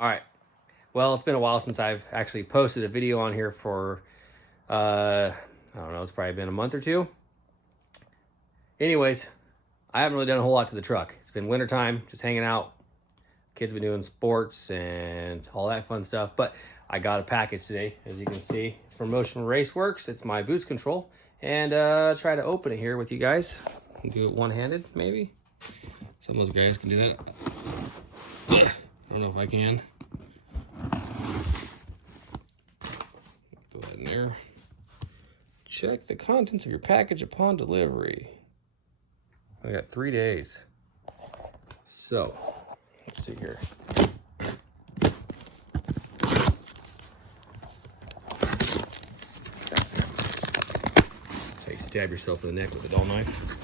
All right. Well, it's been a while since I've actually posted a video on here for, I don't know, it's probably been a month or two. Anyways, I haven't really done a whole lot to the truck. It's been wintertime, just hanging out. Kids been doing sports and all that fun stuff. But I got a package today, as you can see, from Motion Raceworks. It's my boost control. And try to open it here with you guys. Do it one-handed, maybe. Some of those guys can do that. I don't know if I can. Throw that in there. Check the contents of your package upon delivery. I got 3 days. So, let's see here. Okay, stab yourself in the neck with a dull knife.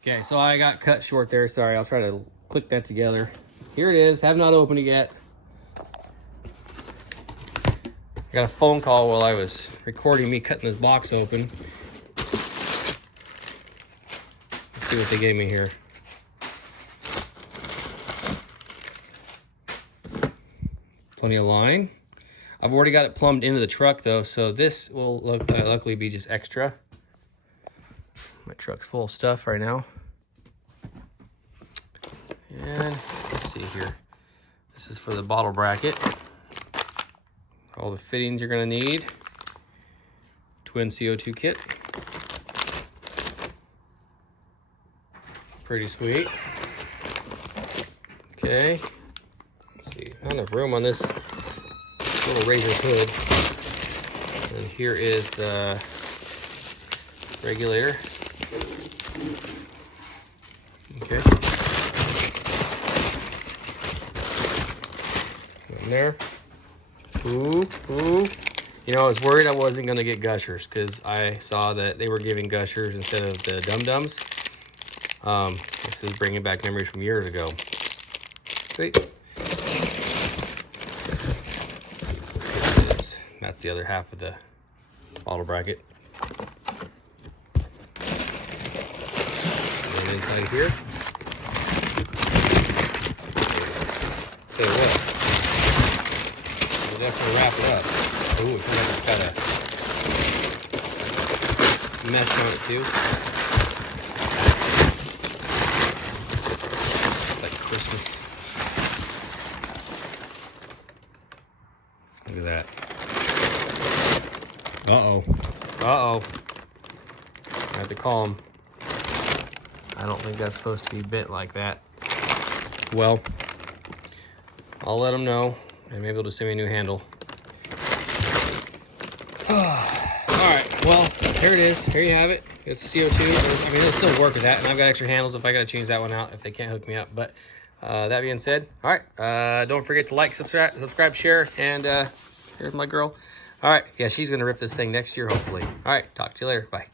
Okay, so I got cut short there. Sorry, I'll try to click that together. Here it is. Have not opened it yet. I got a phone call while I was recording me cutting this box open. Let's see what they gave me here. Plenty of line. I've already got it plumbed into the truck though, so this will luckily be just extra. My truck's full of stuff right now. And let's see here. This is for the bottle bracket. All the fittings you're gonna need. Twin CO2 kit. Pretty sweet. Okay. Let's see, not enough room on this little razor hood. And here is the regulator. Okay. In there. Ooh. You know, I was worried I wasn't gonna get gushers because I saw that they were giving gushers instead of the dum-dums. This is bringing back memories from years ago. Sweet. Let's see what this is. That's the other half of the bottle bracket. And inside here. Tell you what. We'll definitely wrap it up. Ooh, I feel like it's got a mesh on it too. It's like Christmas. Look at that. Uh-oh. I have to call him. I don't think that's supposed to be bent like that. Well, I'll let him know, and maybe they'll just send me a new handle. Alright, well, here it is. Here you have it. It's CO2. I mean, it'll still work with that, and I've got extra handles if I got to change that one out if they can't hook me up. But that being said, alright, don't forget to like, subscribe, share, and here's my girl. Alright, yeah, she's going to rip this thing next year, hopefully. Alright, talk to you later. Bye.